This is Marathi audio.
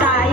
ताई